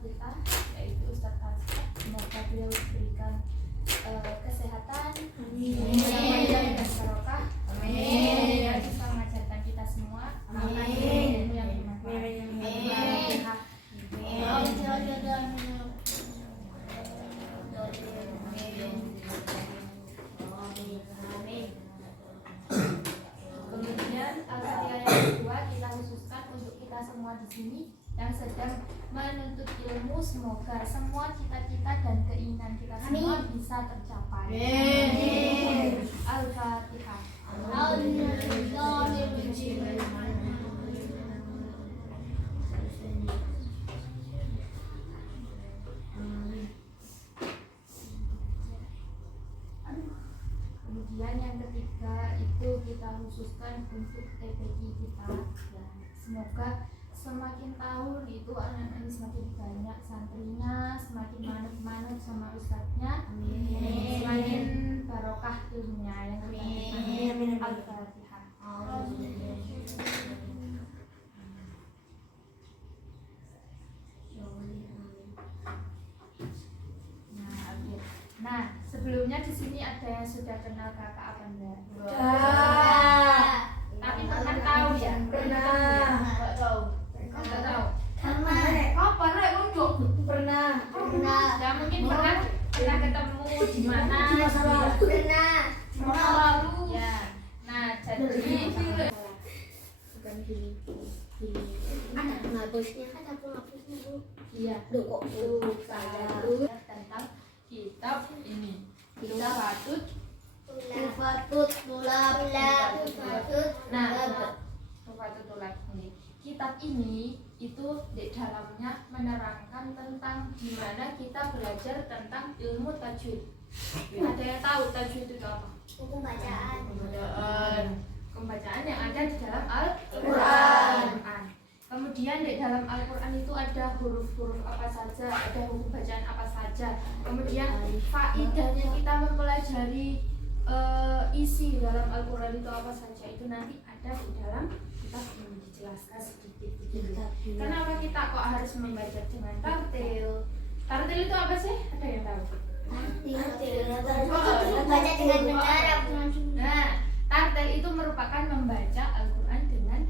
kita, yaitu Ustadz Asad. Semoga beliau diberikan kesehatan, dan barokah. Amin. Bisa mengajarkan kita semua. Amin. Ilmu yang bermanfaat. Kemudian al-fatihah yang kedua kita khususkan untuk kita semua di sini yang sedang menuntut ilmu, semoga semua cita-cita dan keinginan kita semua bisa tercapai. Amin. Al-Fatihah. Kemudian yang ketiga itu kita khususkan untuk TPI kita. Ya, semoga semakin tahun itu anak-anak ini semakin banyak santrinya, semakin manut-manut sama ustadznya. Amin. Semakin barokah ilmunya yang kita. Amin. Al-Fatihah. Nah, sebelumnya di sini ada yang sudah kenal kakak apa enggak? Tapi pernah tahu ya? Pernah. Enggak tahu. Enggak tahu. Kapan muncul? Pernah. Ya mungkin pernah ketemu di mana? Pernah. Masa lalu. Ya. Nah, jadi bukan gini. Ada penghapusnya, Bu. Iya. Duh kok Saya tentang kitab ini. Tufatut tulab. Nah, Tufatut tulab ini. Kitab ini itu di dalamnya menerangkan tentang gimana kita belajar tentang ilmu tajwid. Ada yang tahu tajwid itu apa? Buku bacaan. Pembacaan yang ada di dalam Al-Quran. Kemudian di dalam Al-Quran itu ada huruf-huruf apa saja, ada hukum bacaan apa saja. Kemudian faedahnya kita mempelajari isi dalam Al-Quran itu apa saja, itu nanti ada di dalam kitab ini dijelaskan sedikit. Kenapa kita kok harus membaca dengan tartil? Tartil itu apa sih? Ada yang tahu? Baca dengan benar. Nah, tartil itu merupakan membaca Al-Quran dengan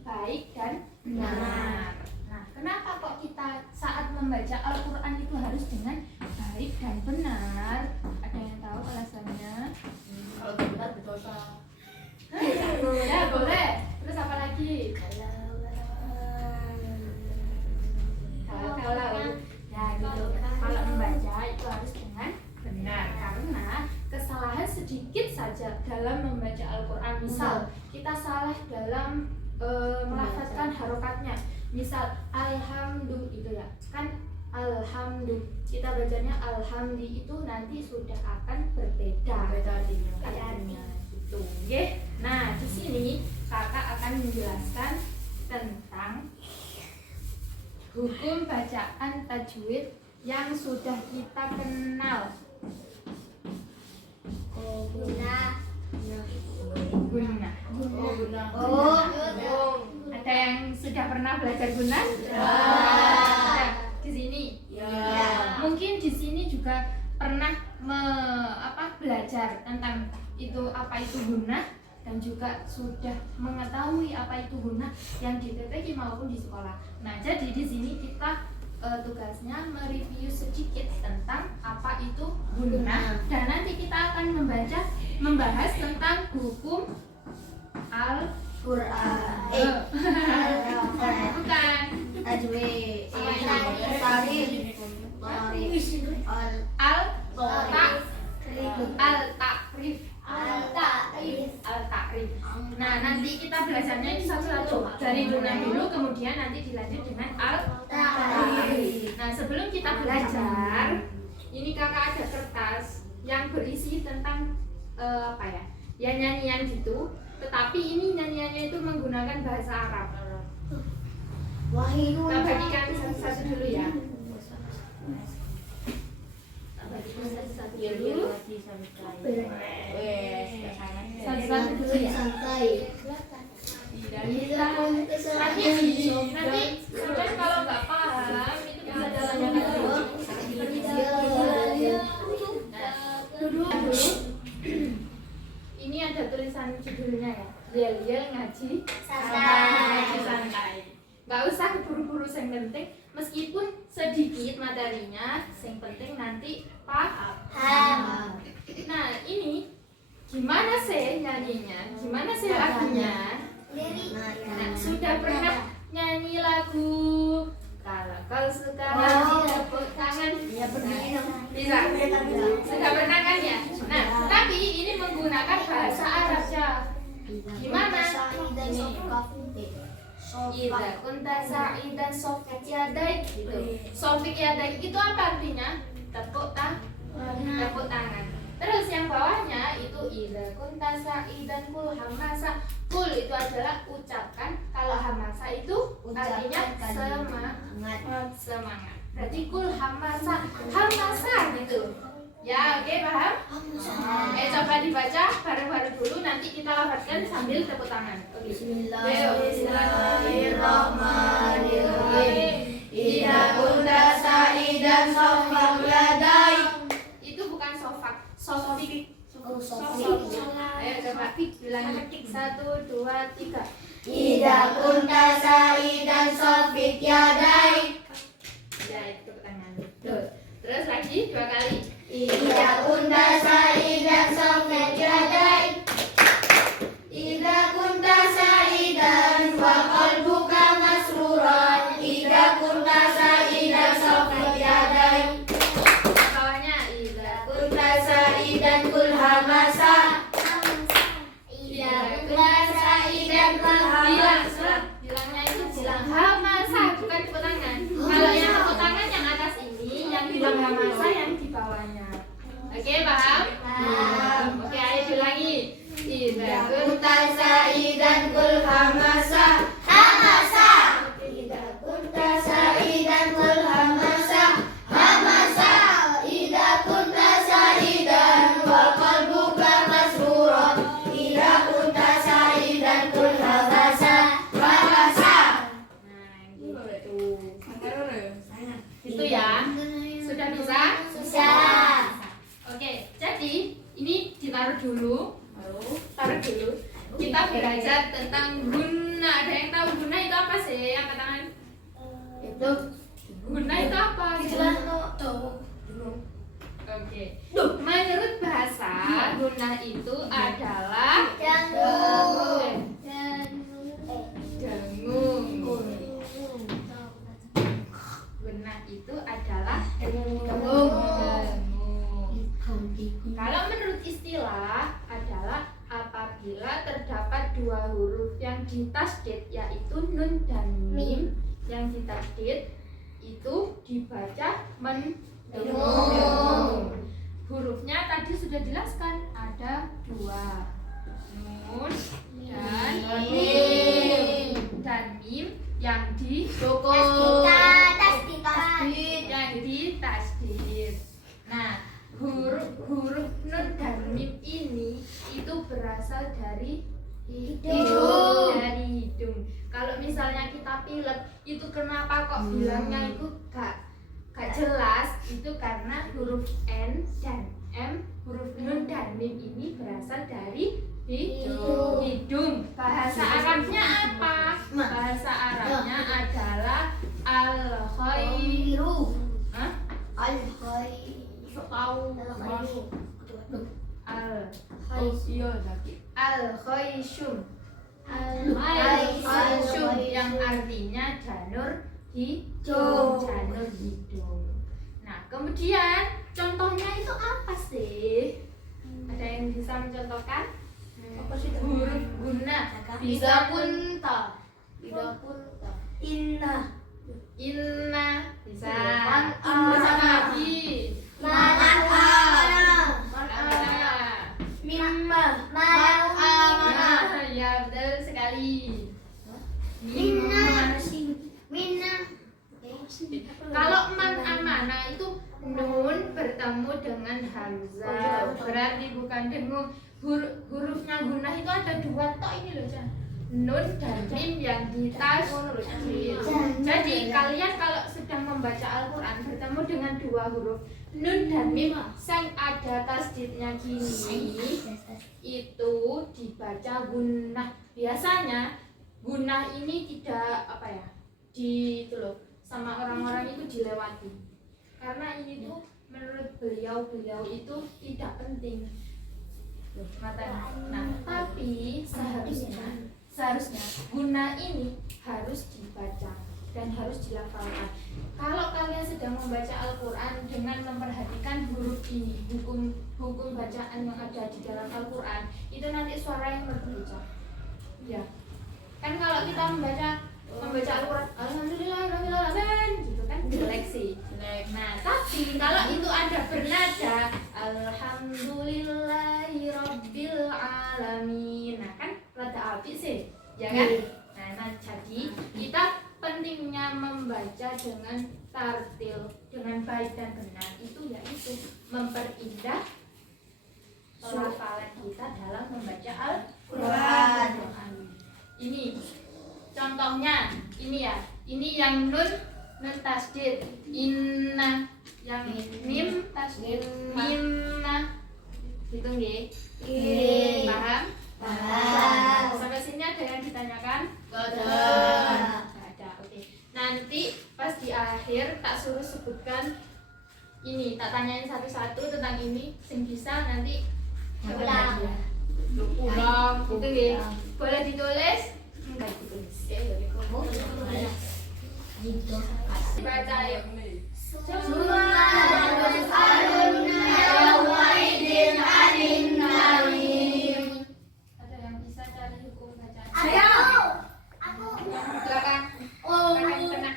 baik dan benar. Nah, kenapa kok kita saat membaca Al-Quran itu harus dengan baik dan benar? Ada yang tahu alasannya? Kalau benar berdosa. Ya boleh. Terus apa lagi? Kalau ya gitu. Kalau membaca itu harus dengan benar, karena kesalahan sedikit saja dalam membaca Al-Quran. Misal kita salah dalam melafazkan harokatnya. Misal alhamdulillah itu ya kan, alhamdulillah kita bacanya alhamdi, itu nanti sudah akan berbeda artinya gitu. Oke. Nah, di sini kakak akan menjelaskan tentang hukum bacaan tajwid yang sudah kita kenal. Guna. Ada yang sudah pernah belajar guna? Di sini. Mungkin di sini juga pernah belajar tentang itu apa itu guna, dan juga sudah mengetahui apa itu guna yang di TPQ maupun di sekolah. Nah, jadi di sini kita tugasnya mereview sedikit tentang apa itu guna, dan nanti kita akan membahas tentang hukum Al-Quran. Bukan. Tajwid. Al-Ta'rif. Nah, nanti kita belajarnya ini satu-satu. Dari guna dulu, kemudian nanti dilanjut dengan Al-Ta'rif. Nah, sebelum kita belajar, ini kakak ada kertas yang berisi tentang ya nyanyian gitu. Tetapi ini nyanyiannya itu menggunakan bahasa Arab. Kita bagikan satu-satu dulu ya. Satu-satu dulu. Satu-satu dulu ya. Nanti kalian kalau nggak paham itu huruf yang penting meskipun sedikit materinya, yang penting nanti paham. Nah ini gimana sih nyanyinya? Gimana sih lagunya? Nah, sudah pernah nyanyi lagu kalau kau suka tepuk tangan? Ya pernah. Bisa? Sudah pernah kan ya? Nah, tapi ini menggunakan bahasa Arab ya. Gimana? Ida kunta sa'idan sofik yadaik gitu. Sofik yadaik itu apa artinya? Tepuk tangan. Terus yang bawahnya itu ida kunta sa'idan kul hamasa. Kul itu adalah ucapkan. Kalau hamasa itu artinya semangat. Berarti kul hamasa gitu. Ya, oke, paham? Coba dibaca bareng-bareng dulu, nanti kita lafazkan sambil tepuk tangan. Oke. Bismillahirrahmanirrahim. Ida kunta sa'idan sofak yadai. Itu bukan sofak, sofik. Sofik. Ayo coba bilangi 1, 2, 3. Ida kunta sa'idan sofik yadai. Ya, itu tepuk tangan. Tuh. Terus lagi 2 kali. Ida kunta sa'idan sofik yadai. Ida kunta sa'idan wa qalbuka masruran. Ida kunta sa'idan sofik yadai. Bawahnya ida Kunta sa'idan kul hamasa. Ida kunta sa'idan kul hamasa. bilangnya itu bilang hamasa, bukan tepuk tangan. Kalau yang tepuk tangan yang atas ini, yang bilang hamasa yang di bawahnya. Oke, paham? Oke, ayo bilangi. Ida Kunta sa'idan kul hamasa. Hamasa. Ida kunta sa'idan kul hamasa. Hamasa. Ida kunta sa'idan wa qalbuka masruran. Ida kunta sa'idan kul hamasa. Hamasa. Nah, gitu. Itu ya. Sudah bisa? Susah. Oke, jadi ini ditaruh dulu. Taruh dulu. Kita belajar tentang guna. Ada yang tahu guna itu apa sih? Angkat tangan. Itu Guna itu apa? Oke. Menurut bahasa, guna itu adalah dengung. Guna itu adalah dengung. Kalau menurut istilah adalah apabila terdapat dua huruf yang ditasdid yaitu nun dan mim, yang ditasdid itu dibaca mendengung. Hurufnya tadi sudah dijelaskan ada dua, nun dan mim. Dan mim yang ditasdid. Nah, huruf nun dan mim ini itu berasal dari hidung. Kalau misalnya kita pilek, itu kenapa kok bilangnya itu gak jelas? Itu karena huruf N dan M, huruf nun dan mim ini berasal dari hidung. Bahasa Arabnya apa? Bahasa Arabnya adalah al-khairu. Hah? Al-khaishum. Al-khaishum yang artinya janur hidung. Nah, kemudian contohnya itu apa sih? Ada yang bisa mencontohkan? Huruf guna. Bisa kunta. Inna. Bisa. Bisa lagi. Mimma. Ya, betul sekali. Minna. Kalau man amana itu nun bertemu dengan hamzah, berarti bukan dengung. Hurufnya guna itu ada dua tok ini loh, Chan. Nun dan mim yang ditasdid. Jadi kalian kalau sedang membaca Al-Quran bertemu dengan dua huruf nun dan mim yang ada tasdidnya gini, itu dibaca gunah. Biasanya gunah ini tidak itu loh sama orang-orang itu dilewati. Karena ini tuh menurut beliau itu tidak penting. Nah, tapi seharusnya guna ini harus dibaca dan harus dilafalkan. Kalau kalian sedang membaca Al-Quran dengan memperhatikan huruf ini, hukum bacaan yang ada di dalam Al-Quran, itu nanti suara yang berbeda. Ya, kan kalau kita membaca Al-Quran, alhamdulillahirobbilalamin, gitu kan jelek sih. Nah, tapi kalau itu ada bernada alhamdulillahirobbilalamin, nah kan rada apik sih, ya kan? Nah, jadi kita pentingnya membaca dengan tartil, dengan baik dan benar itu yaitu memperindah pelafalan kita dalam membaca Al-Quran. Ini contohnya, ini ya, ini yang nun tasdid, inna, yang mim tasdid, minna, gitu nggih? Paham? Sampai sini ada yang ditanyakan? Ada, oke. Nanti pas di akhir tak suruh sebutkan ini, tak tanyain satu-satu tentang ini, sing bisa nanti ulang, gitu nggih. Boleh ditulis? Enggak ditulis. Baca yuk. Ada yang bisa cari hukum bacaan? Silakan. Tengah.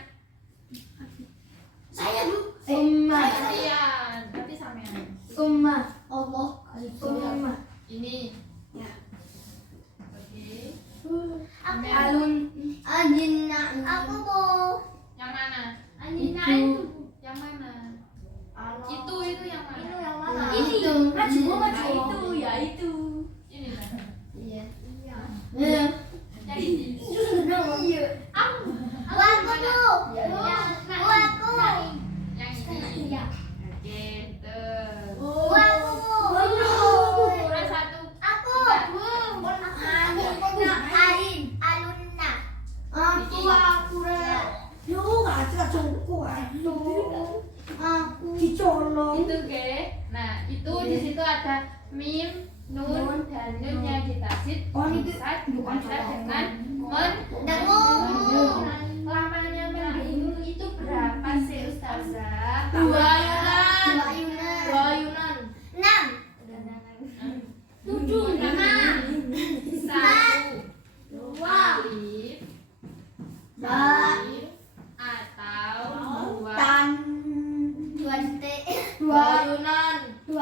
Saya Bu. Kalian, tapi sampean. Allah. Ini. Ya. Oke. Aku Bu. Yang mana? Itu. Yang mana? Itu yang mana? Itu. Itu ya itu. Ini lah. Iya. Yang ini. Aku Bu. Yang ini. Oke, tuh. Kurang satu. Itu ke. Nah, itu di situ ada mim, nun, dan nun yang ditasid bisa dibaca dengan mendengung. Lamanya mendengung itu berapa sih Ustazah? 2 Yunan. 7 Satu. 2 Alif. Alif. Atau dua. 2 Yunan. 2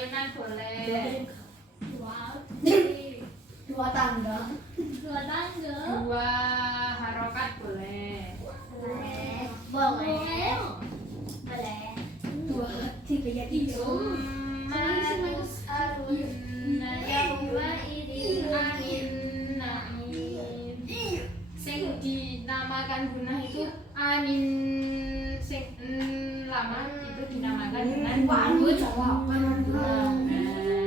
Yunan boleh. 2 tangga. 2 harokat boleh. Boleh. 2 tus'alunna yawma idin anin na'im. Sing dinamakan gunah itu anin, sing lama itu dinamakan dengan wa'ud. Nah,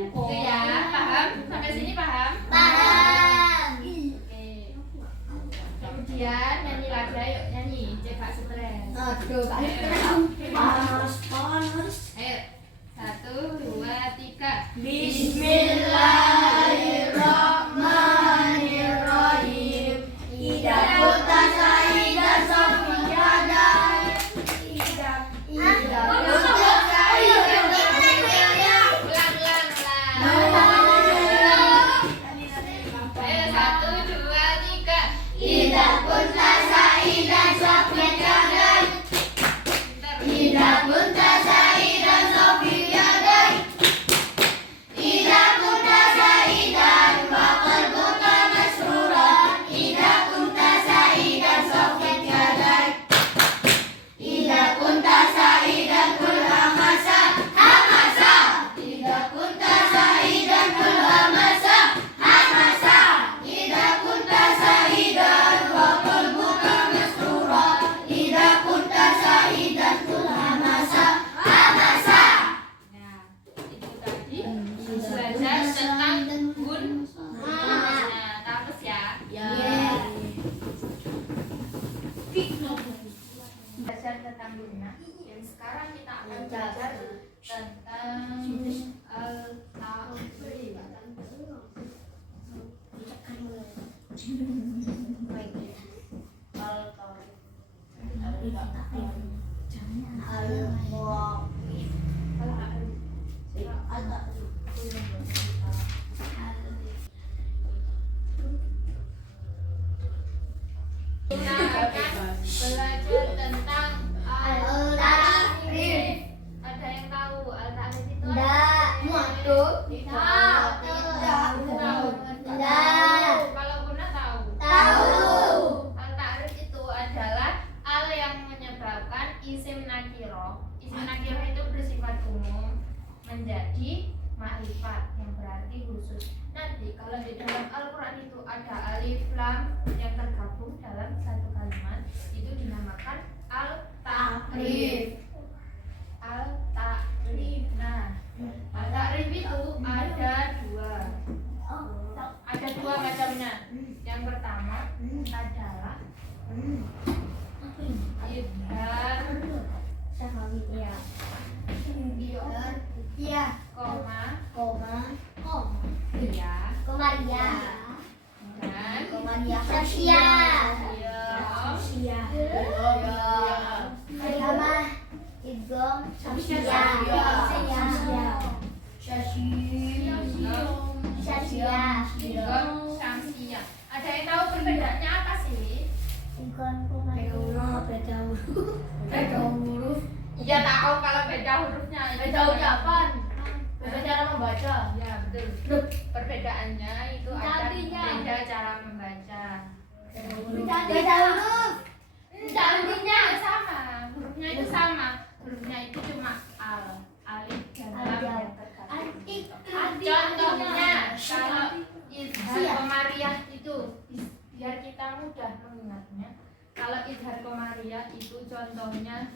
itu ya, paham? Sampai sini paham? Oke. Kemudian nyanyi lagi, ayo nyanyi, cek stres. Ayo, 1, 2, 3. Bismillahirrahmanirrahim. Ida puta saida sofiyadai. Ida puta saida. Ulang. Ayo, 1, 2, 3. Ida puta saida sofiyadai. Ida puta saida sofiyadai. Ida puta saida. Belajar tentang guna. Dan sekarang kita akan belajar tentang al-ta'rif. Kita akan belajar tentang al-ta'rif. Ada yang tahu al-ta'rif itu Kalau Guna tahu. Al-ta'rif itu adalah al yang menyebabkan isim nakiro. Isim nakiro itu bersifat umum menjadi makrifat yang berarti khusus. Nanti kalau di dalam Al-Quran itu ada alif lam yang tergabung dalam satu kalimat, itu dinamakan al-ta'rif. Al-ta'rif. Nah, al-ta'rif itu ada dua macamnya. Yang pertama adalah idhar Syamsiyah. Ada yang tahu perbedaannya apa sih? Beda huruf. Iya tahu kalau beda hurufnya. Beda ucapan. Beda cara membaca. Ya betul. Perbedaannya itu ada Artinya. beda cara membaca. Beda huruf. Enggak, hurufnya sama. Hurufnya itu sama. Hurufnya itu cuma alif dan lam yang tergabung. Contohnya kalau idhar komariah itu biar kita mudah mengingatnya. Kalau idhar komariah itu contohnya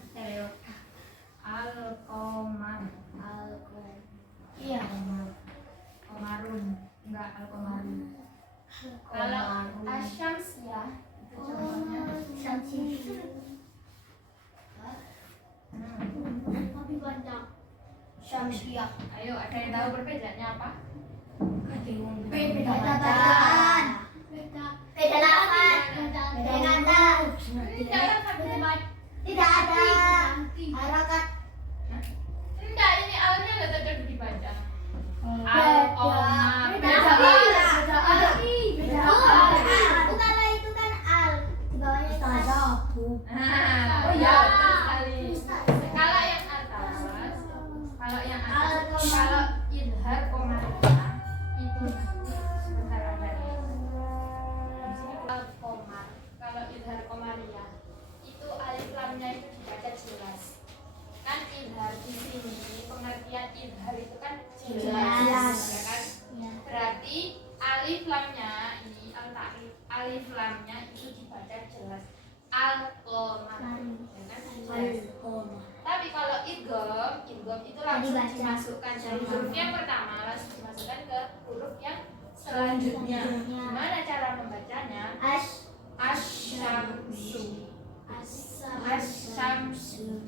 al-qamar. Iya. Komarun, enggak al-qamarun. Kalau asyamsiyah itu contohnya Syamsiyah. ayo ada yang tahu perbedaannya apa? Beda bacaan. Beda lafaz. Beda kata. Tidak ada harakat. Enggak, ini alnya enggak cocok dibaca. Al-qamar. Bukanlah itu kan al. Di bawahnya Oh iya, betul sekali. Kalau yang atas, kalau idhar komariah itu sebentar ada di sini al-qamar. Kalau idhar komariah itu alif lamnya itu dibaca jelas. Kan idhar di sini pengertian idhar itu kan jelas, ya kan? Berarti alif lamnya ini al-ta'rif, alif lamnya itu dibaca jelas. Al-qamar, ya kan? Jelas. Tapi kalau idgham itu langsung dimasukkan dari huruf yang pertama langsung dimasukkan ke huruf yang selanjutnya. Gimana cara membacanya? Asyamsu. Asyamsu.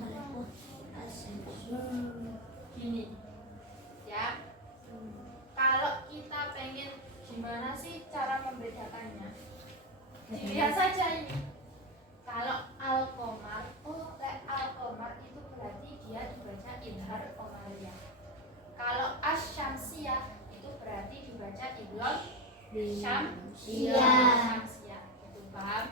Gini, ya. Kalau kita pengen gimana sih cara membedakannya? Lihat saja ini. Kalau al-qamar, al-qamar itu berarti dia dibaca idhar qamariyah. Kalau asyamsiyah itu berarti dibaca idgham syamsiyah. Itu paham?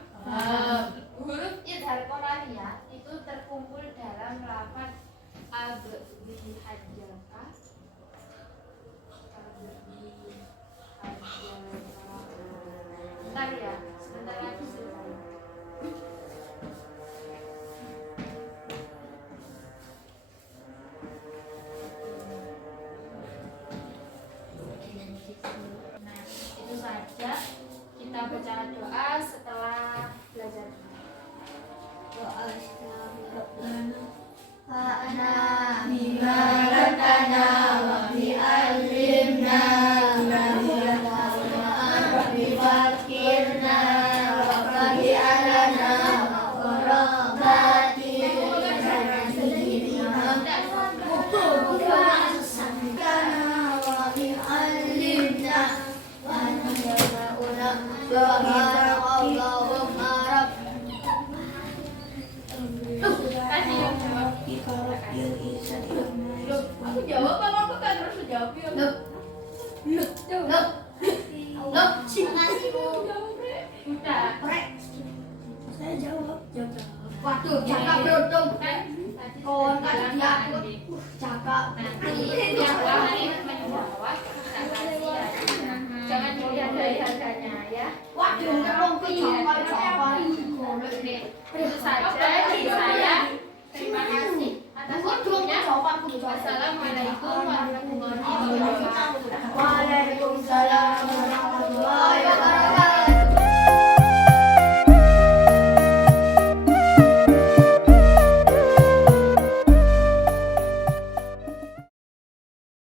Waduh, cakap beruntung. Kan tadi Kawan sudah kan dibilang dia kan, cakap. nanti yang lain menjawab tak kasih ya. Jangan dilihat dari harganya ya. Waduh, memang tuh cakap. Itu saja dari saya. Terima kasih atas waktunya. Wassalamualaikum warahmatullahi wabarakatuh. Waalaikumsalam.